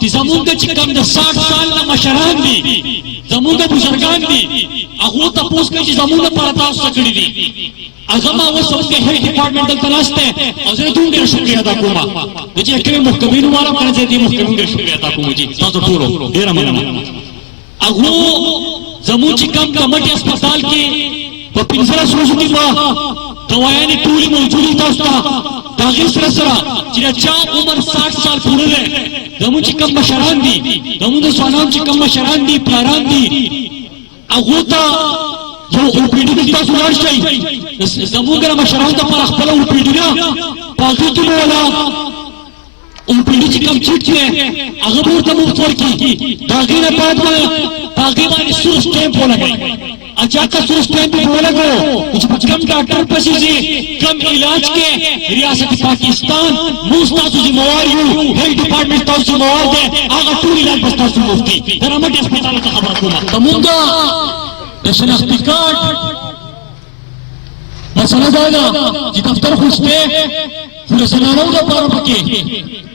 چې زمونږ چې کوم د 60 سال نه مشران دي زمونږ بزرګان دي هغه تاسو کې چې زمونږ لپاره تاسو کړی دي هغه ما اوس هم د هیلث ډپارټمنټ دلته ناشته او زه دوی ډېر شکریہ ادا کوم چې کوم محکمینو والا کنه چې دې محکمینو ډېر شکریہ ادا کوم چې تاسو ټول ډېر مننه هغه زموږ چې کوم کمیټه هسپتال کې په 15 ورځو کې ما دوايانې ټولې موجودې تاسو ته د هغې سره سره چې د چا عمر 60 سال پوره دی زموږ چې کوم مشران دي زموږ د ځوانانو چې کوم مشران دي پلاران دي هغو ته یو اوپیډي کې تاسو لاړ شئ زموږ د مشرانو دپاره خپله اوپیډي نه په هغې کې به ولا اوپیډي چې کوم چیټ دی هغه به ورته مفت ورکړي د هغې نه بعد به په هغې باندې سور سټیمپ ولګوي اچھا کا سور سٹیمپ پہ بولا گو کم ڈاکٹر پسی سے کم علاج کے ریاست پاکستان موستاسو ذمہوار یو ہیلتھ ڈپارٹمنٹ تاسو ذمہوار دے آگا ٹول علاج بستاسو مفتی درامت اسپتال کا خبر کوما تمونگا شناختی کارڈ مسئلہ دادا جی دفتر خوشتے پورے زنانوں دا پارا پکے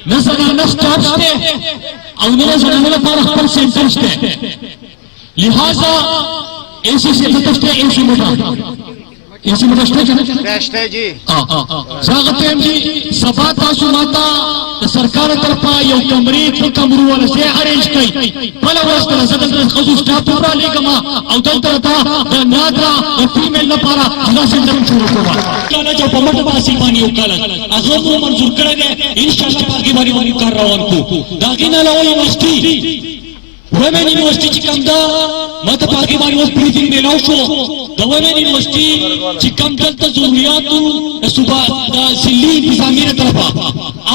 نہ زنانہ سٹاف شتے او نہ زنانہ پارا خپل سینٹر شتے لہذا ایسی سے بتشتے ایسی مدشتے بیشتے جی زاغتیم جی سبا تاسو ماتا سرکار طرفا یو کمرید پر کمرو والا سے ارینج کئی پلا ورستر زدل خضو سٹاپ پورا لے گما او دلتر تا نادرا اور فیمیل نپارا جدا سے اندر شروع کروا کانا جو پمٹ باسی بانی اوکالت اغمو منظور کرنے انشاءاللہ پاکی باری بانی کر روان کو داگینا لولا یونیورسٹی ویمن یونیورسٹی چی کم دا ما تا پاکی باری وقت بریفنگ میں لاؤ شو دا ویمن یونیورسٹی چی کم دلتا ضروریاتو صبح دا سلی انتظامی طرفا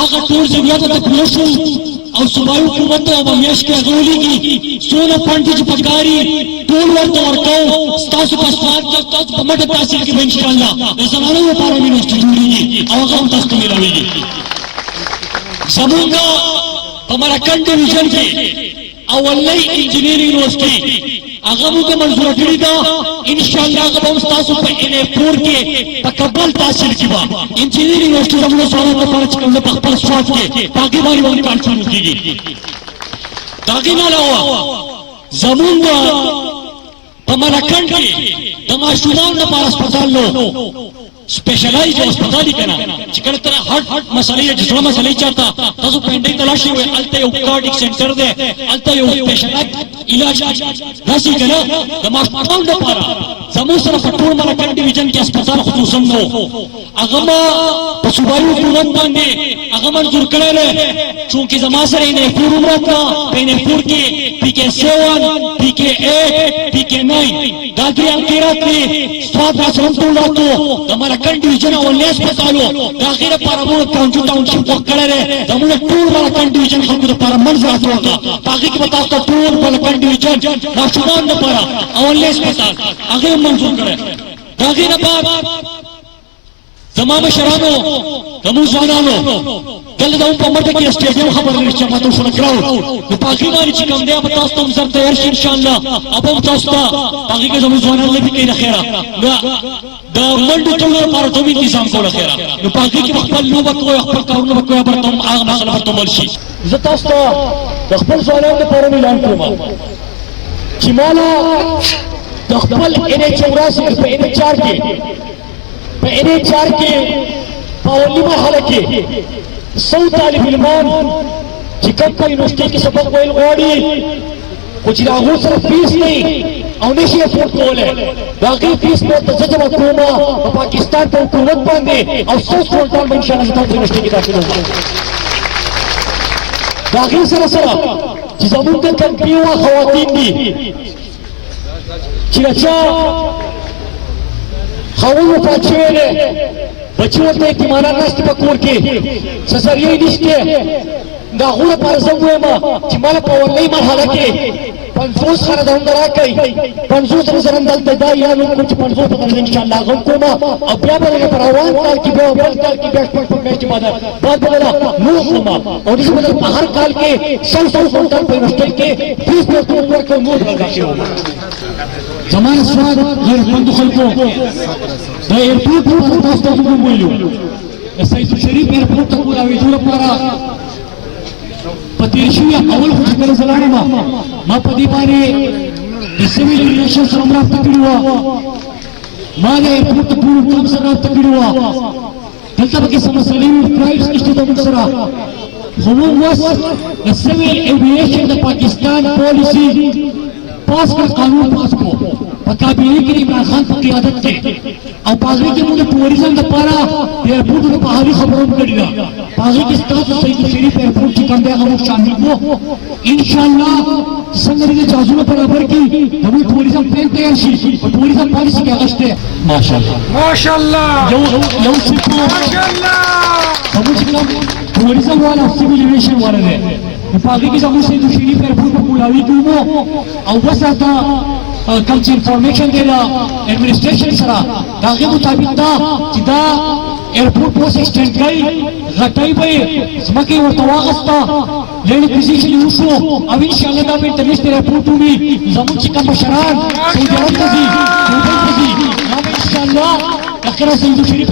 آغا طور ضروریاتو تا پلوشو او صبحی حکومت او بامیش کے اغرولی کی سونا پانٹی چی پکاری طول ورد ورکاو ستاسو پاسفات کا ستاسو پمٹ تاثیر کی بینشاءاللہ دا زمانو وہ پارا یونیورسٹی جوڑی گی او آغا ہم تاسو ملاوی گی زمونگا ہمارا کنڈ ڈویژن کی اولی انجینئر یونیورسٹی اغمو کا منظور کری دا انشاءاللہ اغم استاسو پا انہیں پور کے تکبل تاثیر کی با انجینئر یونیورسٹی زمانو سوالات کا پارچ کرنے پا خپل سوات کے تاکہ باری وقت کار شروع کی گئی تاکہ نہ لہوا زمون دا پمالکن کے دما شمان دا پار اسپتال لو سپیشلائز اسپتالی کنا چکر طرح ہٹ مسئلہ جسرا مسئلہ چاہتا تازو پینڈنگ تلاشی ہوئے علتا یو کارڈک سینٹر دے علتا یو سپیشلائز علاج راسی کنا دما شمان دا پارا زمون صرف اٹھور ملکن ڈیویجن کے اسپتال خصوصا نو اغما پسوبائی حکومت باندے اغما منظور کرے لے چونکہ زمان سر انہیں پور عمرتنا انہیں پور کے پی کے 7 پی کے 8 پی کے 9 دادری انکیرات نے سواد راسرم تولاتو دمارا کنڈیویژن اولی اسپتالو دا غیر پارا مونو کانجو ٹاؤن شپ وقت کرے رہے دا مونو ٹول والا کنڈیویژن خلقو دا پارا منظرات ہوگا باقی کی بتاستا ٹول والا کنڈیویژن ناشمان دا پارا اولی اسپتال آگے منظور کرے دا غیر پار زمان شرانو دمو زوانانو دل دا اون پا مرد کی اسٹیڈیم خبر رشتہ ماتو شنا کراؤ نو پاکی ماری چکم دیا بتاستا ہم زر تیار شی انشاءاللہ اب ہم تاستا پاکی کے زمان زوانان لے بھی کئی رخیرہ دا مندو تولو پارا تومی انتظام کو رخیرہ نو پاکی کی بخبل نو بکوی اخبر کارونو بکوی برتم آغا مسئلہ برتم ملشی زتاستا دخبل زوانان دے پارا میلان کرما چی مالا دخبل انہیں چوراسی پہ انہیں چار کے پہ انہیں چار کے پاولی مرحلہ کے 100 طالب علمان چکم کا یونیورسٹی کی سبق ویل غوڑی کچھ لاغو صرف فیس نہیں اونیشی افورٹ کول ہے باقی فیس میں تجزم حکومہ پاکستان پر حکومت باندے اور 100 سولٹان میں انشاءاللہ زدان یونیورسٹی کی داخل ہوگا باقی سرسرہ جزامون کا کمپیوہ خواتین دی چلچا خوون پاچھوے لے بچیوں تے اکتمانا نست پکور کے سسریعی نشتے دا غور پارزم ہوئے ما چمالا پاورلی مرحلہ کے پنزوز خاند ہم درا کئی پنزوز رزرن دل تدائی آنو کچھ پنزوز پتر انشاءاللہ غم کو ما اب بیا بلے پر آوان کال کی بیا بیل کال کی بیش پنٹ پر بیش مادر بعد بلے نو کو ما اور اس مدر ہر کال کے 100 سولٹان پر یونیورسٹی کے 20 پر پر کے نور لگا کے ہوگا زمان سواد یہ بندو خلقوں دا ایرپورٹ پر پاستا کو بولیو سید شریف ایرپورٹ تک پورا ویدور پورا پتیرشوی اول خوشکل زلانے ما پدی بانے سیویل ایویشن سره مرافته کړی و ما د ایرپورټ پورو کم سره مرافته کړی و دلته پکې سم مسلې فرایډز نشته د موږ سره خو موږ اوس د سیویل ایویشن د پاکستان پالیسي پاس کړ قانون پاس کو په کابینه کې عمران خان په قیادت کې او پاغي کې موږ ټوریزم لپاره د ایرپورټ په بهاري خبرونه کړی دا پاغي کې ستاسو سید شریف ایرپورټ چې کوم دی هغه شامل وو ان شاء الله څنګه دې جازونه برابر کی د ټوریزم پلان تیار شي او ټوریزم پالیسي کې اغشته ماشاءالله یو څه ماشاءالله کوم ټوریزم والا سیویل ایویشن والا دی پاغي کې زموږ سید شریف ایرپورټ په کولاوي کې وو او وساته کم چې انفارمیشن دی دا ایڈمنسټریشن سره دا هغه مطابق دا چې دا ایرپورټ اوس ایکسټینډ کړي غټای به سمکه ورته واغستا لړ پوزیشن وشو او ان شاء الله دا په انټرنیشنل ایرپورټ وي زموږ چې کوم بشران سعودي عرب ته ځي دوبۍ ته ځي ان شاء الله اخر سید شریف